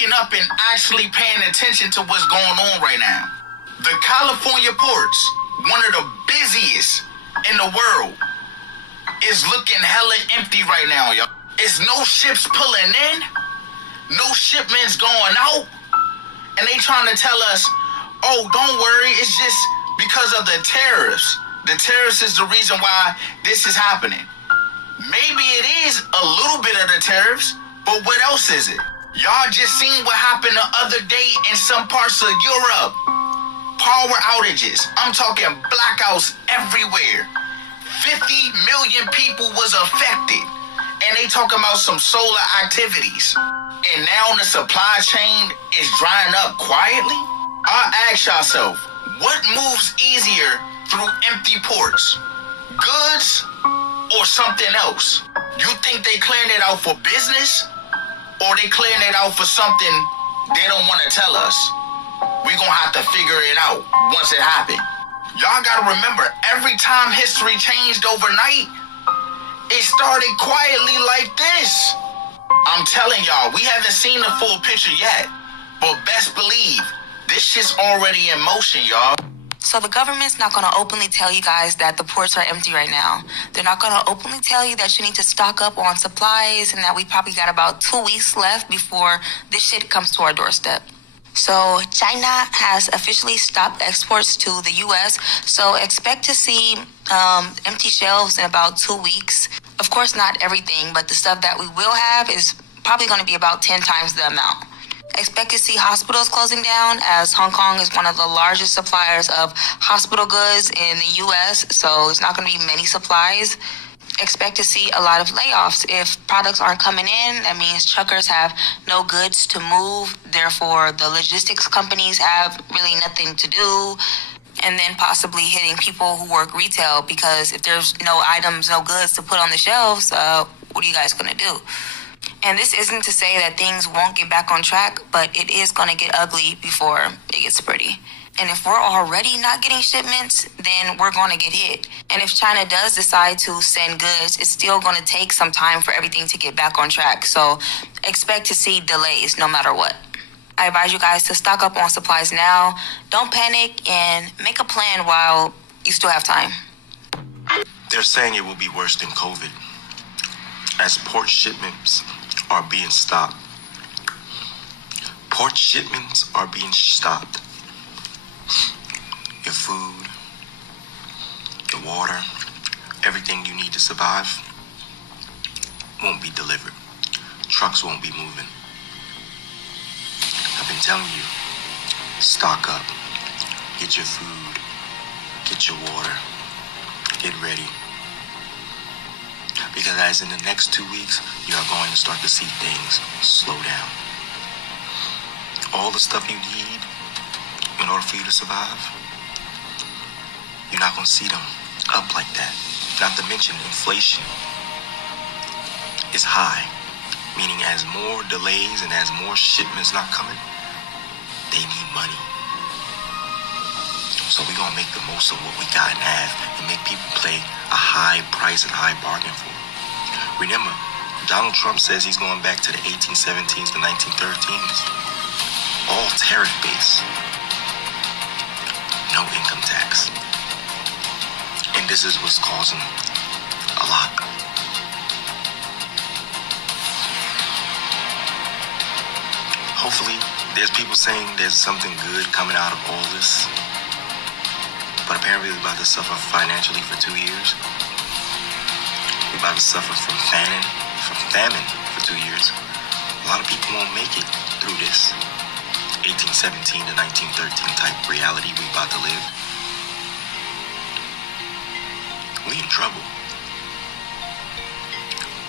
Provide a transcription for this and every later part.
waking up and actually paying attention to what's going on right now. The California ports, one of the busiest in the world, is looking hella empty right now, y'all. It's no ships pulling in, no shipments going out, and they trying to tell us, oh, don't worry, it's just because of the tariffs. The tariffs is the reason why this is happening. Maybe it is a little bit of the tariffs, but what else is it? Y'all just seen what happened the other day in some parts of Europe. Power outages. I'm talking blackouts everywhere. 50 million people was affected. And they talking about some solar activities. And now the supply chain is drying up quietly? I'll ask yourself, what moves easier through empty ports? Goods or something else? You think they clearing it out for business? Or they clearing it out for something they don't want to tell us? We gonna have to figure it out once it happened. Y'all gotta remember, every time history changed overnight, it started quietly like this. I'm telling y'all, we haven't seen the full picture yet, but best believe, this shit's already in motion, y'all. So the government's not going to openly tell you guys that the ports are empty right now. They're not going to openly tell you that you need to stock up on supplies and that we probably got about 2 weeks left before this shit comes to our doorstep. So China has officially stopped exports to the U.S., so expect to see empty shelves in about 2 weeks. Of course, not everything, but the stuff that we will have is probably going to be about 10 times the amount. Expect to see hospitals closing down, as Hong Kong is one of the largest suppliers of hospital goods in the U.S., so it's not going to be many supplies. Expect to see a lot of layoffs. If products aren't coming in, that means truckers have no goods to move. Therefore, the logistics companies have really nothing to do. And then possibly hitting people who work retail, because if there's no items, no goods to put on the shelves, what are you guys going to do? And this isn't to say that things won't get back on track, but it is going to get ugly before it gets pretty. And if we're already not getting shipments, then we're going to get hit. And if China does decide to send goods, it's still going to take some time for everything to get back on track. So expect to see delays no matter what. I advise you guys to stock up on supplies now. Don't panic and make a plan while you still have time. They're saying it will be worse than COVID, as port shipments are being stopped. Port shipments are being stopped. Your food, your water, everything you need to survive won't be delivered. Trucks won't be moving. I've been telling you, stock up, get your food, get your water, get ready. Because as in the next 2 weeks, you are going to start to see things slow down. All the stuff you need in order for you to survive, you're not going to see them up like that. Not to mention inflation is high, meaning as more delays and as more shipments not coming, they need money. So we're going to make the most of what we got and have and make people pay a high price and high bargain for. Remember, Donald Trump says he's going back to the 1817s, the 1913s. All tariff-based. No income tax. And this is what's causing a lot. Hopefully, there's people saying there's something good coming out of all this. But apparently we're about to suffer financially for 2 years. We're about to suffer from famine for 2 years. A lot of people won't make it through this 1817 to 1913 type reality we about to live. We in trouble.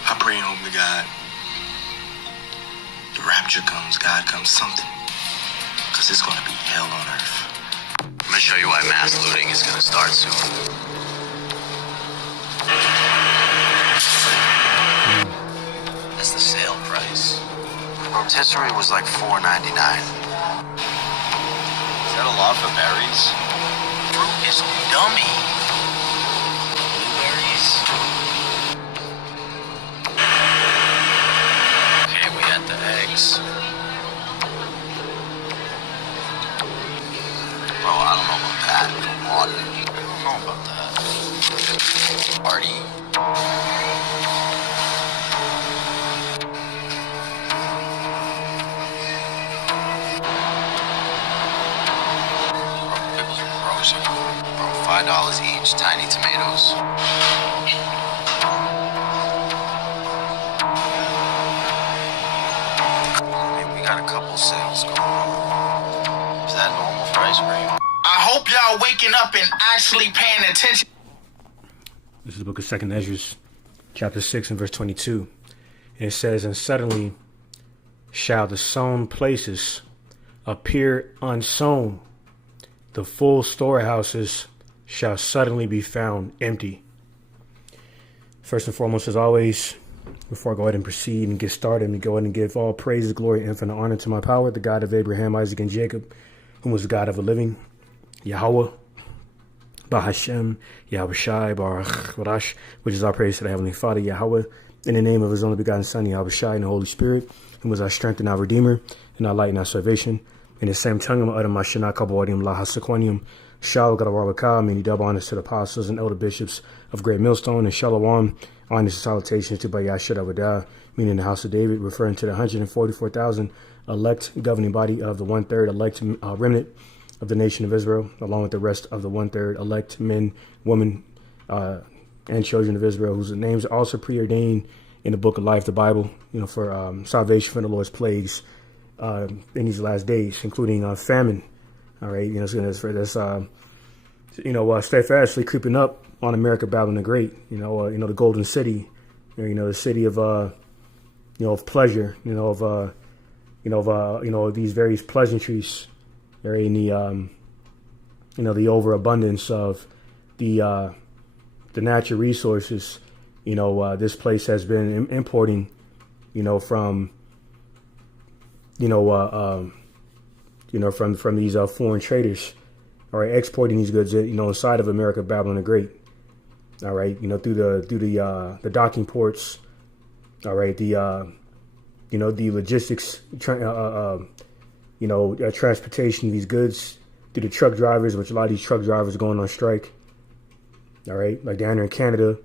I pray and hope to God the rapture comes, God comes, something. Because it's going to be hell on earth. I'm gonna show you why mass looting is gonna start soon. That's the sale price. Rotisserie was like $4.99. Is that a lot for berries? Fruit is dummy. Blueberries. Okay, we had the eggs. $5 each, tiny tomatoes. We got a couple sales going on. Is that normal for ice cream? I hope y'all waking up and actually paying attention. This is the book of 2nd Ezra, chapter 6 and verse 22. And it says, and suddenly shall the sown places appear unsown. The full storehouses shall suddenly be found empty. First and foremost, as always, before I go ahead and proceed and get started, let me go ahead and give all praise, glory, infinite honor to my power, the God of Abraham, Isaac, and Jacob, whom was the God of the living, Yahweh, Bahashem, Yahweh Shai, Baruch Wadash, which is our praise to the Heavenly Father, Yahweh, in the name of His only begotten Son, Yahweh Shai, and the Holy Spirit, whom was our strength and our Redeemer, and our light and our salvation. In the same tongue, I'm my Shana Kabawadium, Laha Sequanium, Shalom, Gadarabaka, many double honors to the apostles and elder bishops of Great Millstone, and Shalom, honors and salutations to Bayashid Abadah, meaning the house of David, referring to the 144,000 elect governing body of the 1/3 elect remnant of the nation of Israel, along with the rest of the 1/3 elect men, women, and children of Israel, whose names are also preordained in the book of life, the Bible, for salvation from the Lord's plagues in these last days, including famine. All right, that's steadfastly creeping up on America, Babylon the Great. The Golden City, the city of of pleasure, of these various pleasantries. They're in the the overabundance of the natural resources. This place has been importing, from from these foreign traders, all right, exporting these goods, inside of America, Babylon the Great, all right, through the docking ports, all right, the logistics, transportation of these goods through the truck drivers, which a lot of these truck drivers are going on strike, all right, like down there in Canada,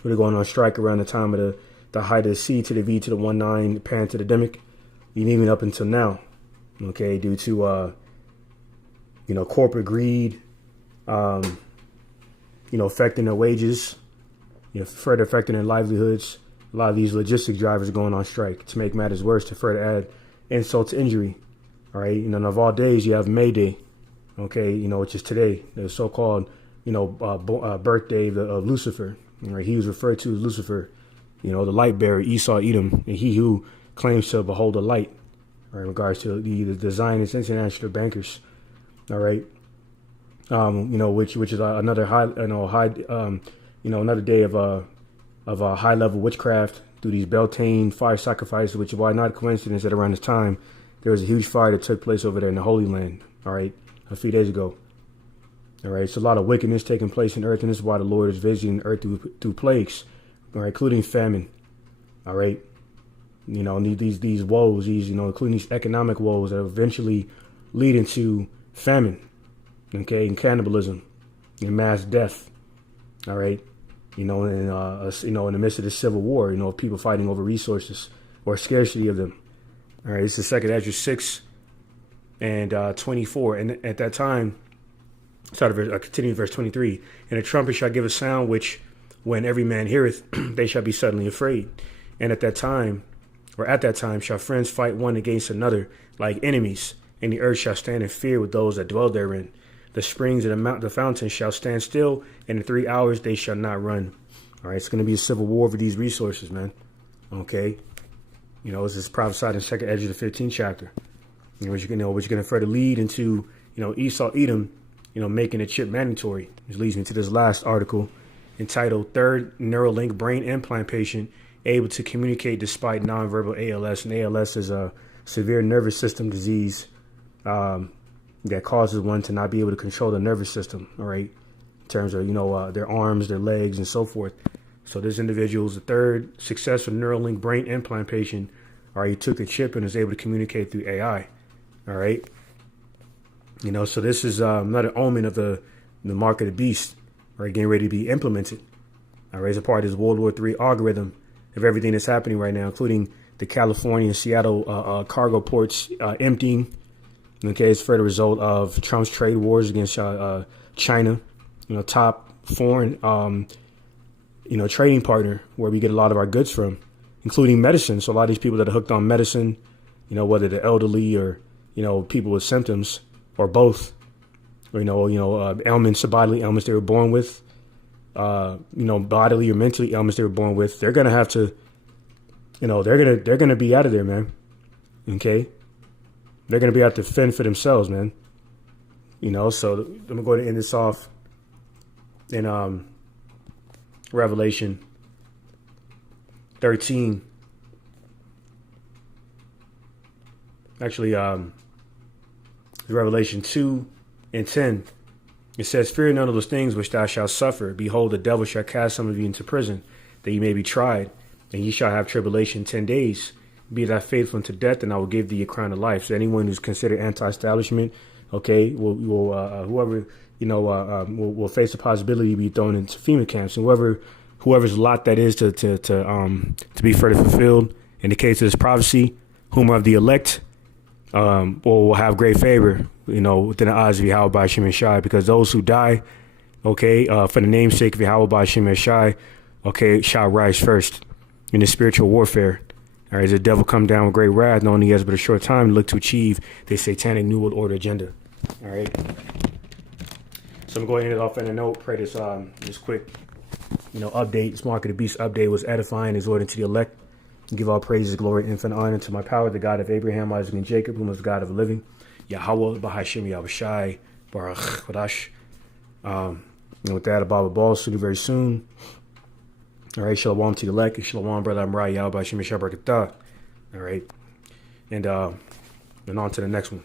where they're going on strike around the time of the height of the C to the V to the 19 pandemic, and even up until now. Okay, due to corporate greed, affecting their wages, further affecting their livelihoods. A lot of these logistic drivers are going on strike. To make matters worse, to further add insult to injury. All right, and of all days, you have May Day. Okay, which is today, the so-called birthday of Lucifer. Right, he was referred to as Lucifer, the light bearer, Esau, Edom, and he who claims to behold the light. Right, in regards to the Zionist international bankers, all right, which is another another day of high level witchcraft through these Beltane fire sacrifices, which is why not a coincidence that around this time there was a huge fire that took place over there in the Holy Land, all right, a few days ago, all right. So a lot of wickedness taking place in earth, and this is why the Lord is visiting earth through plagues, all right, including famine, all right. These woes, including these economic woes that eventually lead into famine, okay, and cannibalism and mass death, all right, in the midst of the civil war, people fighting over resources or scarcity of them. All right, this is 2nd Ezra 6 and 24, and at that time, continue verse 23, and a trumpet shall give a sound which, when every man heareth, they shall be suddenly afraid, and at that time shall friends fight one against another like enemies, and the earth shall stand in fear with those that dwell therein. The springs and the fountains shall stand still, and in 3 hours they shall not run. All right, it's going to be a civil war for these resources, man. Okay, this is prophesied in 2nd Ezra, the 15th chapter. Which you're going to further lead into, Esau, Edom, making a chip mandatory. Which leads me to this last article entitled "Third Neuralink Brain Implant Patient Able to Communicate Despite Nonverbal ALS." And ALS is a severe nervous system disease that causes one to not be able to control the nervous system, all right, in terms of, their arms, their legs, and so forth. So this individual is the third successful Neuralink brain implant patient. All right, he took the chip and was able to communicate through AI. All right. So this is not an omen of the mark of the beast, all right, getting ready to be implemented. All right, as a part of this World War III algorithm of everything that's happening right now, including the California and Seattle cargo ports emptying. Okay, it's for the result of Trump's trade wars against China. top foreign, trading partner where we get a lot of our goods from, including medicine. So a lot of these people that are hooked on medicine, whether they're elderly or, people with symptoms or both, or, ailments or bodily ailments they were born with, bodily or mentally ailments they were born with, they're going to have to, they're going to be out of there, man. Okay. They're going to be out to fend for themselves, man. So I'm going to go ahead and end this off in, Revelation 13. Actually, Revelation 2 and 10. It says, "Fear none of those things which thou shalt suffer. Behold, the devil shall cast some of you into prison, that ye may be tried, and ye shall have tribulation 10 days. Be thou faithful unto death, and I will give thee a crown of life." So anyone who's considered anti-establishment, okay, whoever will face the possibility to be thrown into FEMA camps, and whoever's lot that is to be further fulfilled. In the case of this prophecy, whom of the elect will have great favor, within the eyes of Yahweh by Shem and Shai, because those who die, okay, for the name's sake of Yahweh by Shem and Shai, okay, shall rise first in the spiritual warfare. All right, the devil come down with great wrath, knowing he has but a short time to look to achieve the satanic New World Order agenda. All right. So I'm going to end it off on a note. Pray this quick, update. This Mark of the Beast update was edifying, exhorting to the elect. Give all praises, glory, infinite honor to my power, the God of Abraham, Isaac, and Jacob, whom is the God of the living. Yahweh, Bahashim, Yahweh Shai, Baruch, Kodash. With that, Abba Ball, see you very soon. All right, shalom to the elect, and shalom, brother Amrai, Yahweh, Bahashim, Yahweh, Barakatah. All right, and on to the next one.